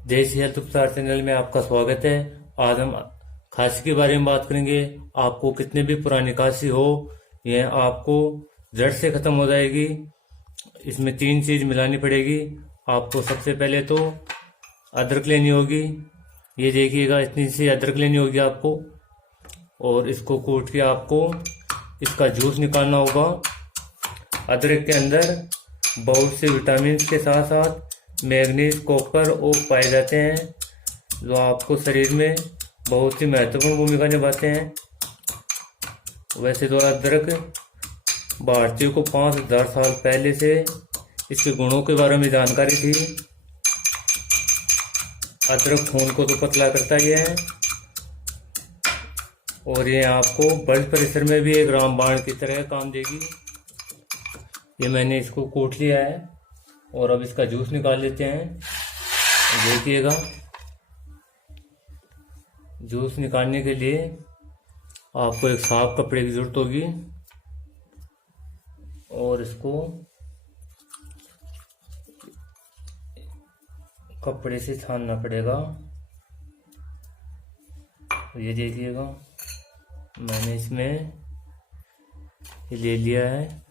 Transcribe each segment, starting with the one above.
देसी हेल्थ उपचार चैनल में आपका स्वागत है। आज हम खांसी के बारे में बात करेंगे। आपको कितनी भी पुरानी खांसी हो, यह आपको जड़ से खत्म हो जाएगी। इसमें 3 चीज मिलानी पड़ेगी। आपको सबसे पहले तो अदरक लेनी होगी। ये देखिएगा, इतनी सी अदरक लेनी होगी आपको, और इसको कूट के आपको इसका जूस निकालना होगा। अदरक के अंदर बहुत से विटामिन के साथ साथ मैग्नीज, कॉपर और पाए जाते हैं, जो आपको शरीर में बहुत ही महत्वपूर्ण भूमिका निभाते हैं। वैसे तो अदरक भारतीयों को 5000 साल पहले से इसके गुणों के बारे में जानकारी थी। अदरक खून को तो पतला करता ही है, और ये आपको ब्लड प्रेशर में भी एक रामबाण की तरह काम देगी। ये मैंने इसको कूट लिया है, और अब इसका जूस निकाल लेते हैं। देखिएगा, जूस निकालने के लिए आपको एक साफ कपड़े की जरूरत होगी, और इसको कपड़े से छानना पड़ेगा। ये देखिएगा, मैंने इसमें ले लिया है।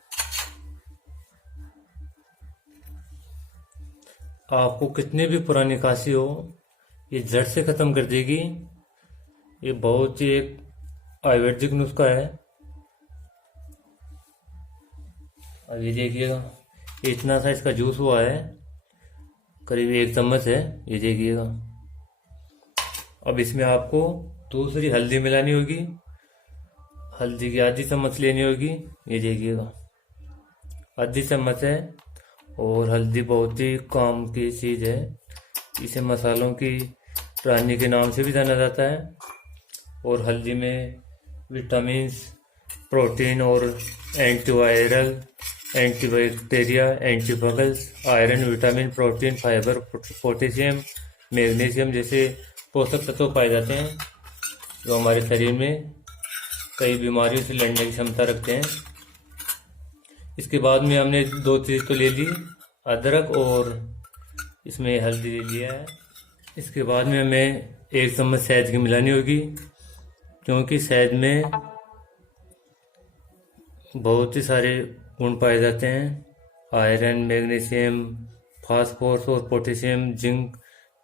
आपको कितनी भी पुरानी खांसी हो, ये जड़ से खत्म कर देगी। ये बहुत ही एक आयुर्वेदिक नुस्खा है। अब ये देखिएगा, इतना सा इसका जूस हुआ है, करीब 1 चम्मच है। ये देखिएगा, अब इसमें आपको दूसरी हल्दी मिलानी होगी। हल्दी की आधी चम्मच लेनी होगी। ये देखिएगा, आधी चम्मच है। और हल्दी बहुत ही काम की चीज़ है। इसे मसालों की रानी के नाम से भी जाना जाता है। और हल्दी में विटामिन, प्रोटीन और antiviral, antibacteria, antifungals, iron, vitamin, protein, fibre, potassium, magnesium जैसे पोषक तत्व पाए जाते हैं, जो हमारे शरीर में कई बीमारियों से लड़ने की क्षमता रखते हैं। इसके बाद में हमने 2 चीज़ तो ले ली, अदरक और इसमें हल्दी ले लिया है। इसके बाद में हमें 1 चम्मच शहद की मिलानी होगी, क्योंकि शहद में बहुत ही सारे गुण पाए जाते हैं। आयरन, मैग्नीशियम, फास्फोरस और पोटेशियम, जिंक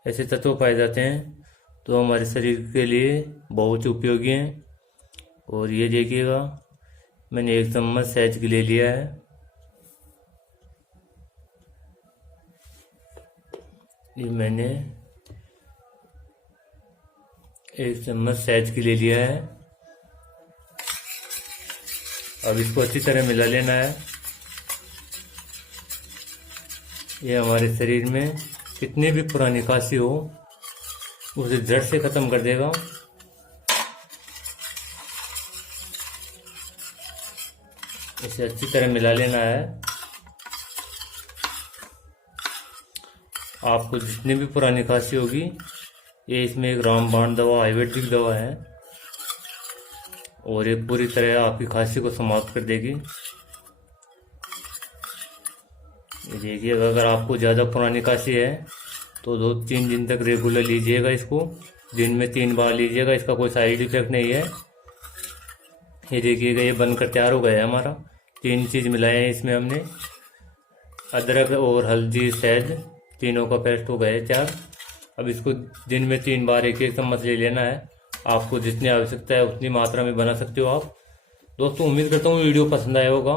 ऐसे तत्व पाए जाते हैं, तो हमारे शरीर के लिए बहुत ही उपयोगी हैं। और ये देखिएगा, मैंने 1 चम्मच शहद की ले लिया है। ये मैंने 1 चम्मच शहद की ले लिया है। अब इसको अच्छी तरह मिला लेना है। ये हमारे शरीर में कितनी भी पुरानी खांसी हो, उसे जड़ से खत्म कर देगा। इसे अच्छी तरह मिला लेना है। आपको जितनी भी पुरानी खांसी होगी, ये इसमें एक रामबाण दवा, आयुर्वेदिक दवा है, और ये पूरी तरह आपकी खांसी को समाप्त कर देगी। ये देखिए, अगर आपको ज़्यादा पुरानी खांसी है तो 2-3 दिन तक रेगुलर लीजिएगा। इसको दिन में 3 बार लीजिएगा। इसका कोई साइड इफेक्ट नहीं है। ये देखिएगा, ये बनकर तैयार हो गया है हमारा। 3 चीज़ मिलाए हैं इसमें हमने, अदरक और हल्दी, शहद, तीनों का पेस्ट हो गया है तैयार। अब इसको दिन में 3 बार 1-1 चम्मच ले लेना है। आपको जितनी आवश्यकता है उतनी मात्रा में बना सकते हो आप। दोस्तों, उम्मीद करता हूँ वीडियो पसंद आया होगा।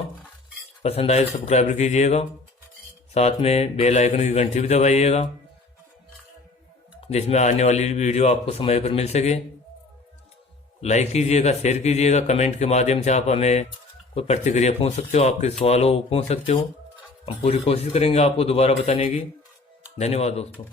पसंद आए तो सब्सक्राइब कीजिएगा, साथ में बेल आइकन की घंटी भी दबाइएगा, जिसमें आने वाली वीडियो आपको समय पर मिल सके। लाइक कीजिएगा, शेयर कीजिएगा, कमेंट के माध्यम से आप हमें कोई प्रतिक्रिया पूछ सकते हो, आपके सवाल हो पूछ सकते हो। हम पूरी कोशिश करेंगे आपको दोबारा बताने की। धन्यवाद दोस्तों।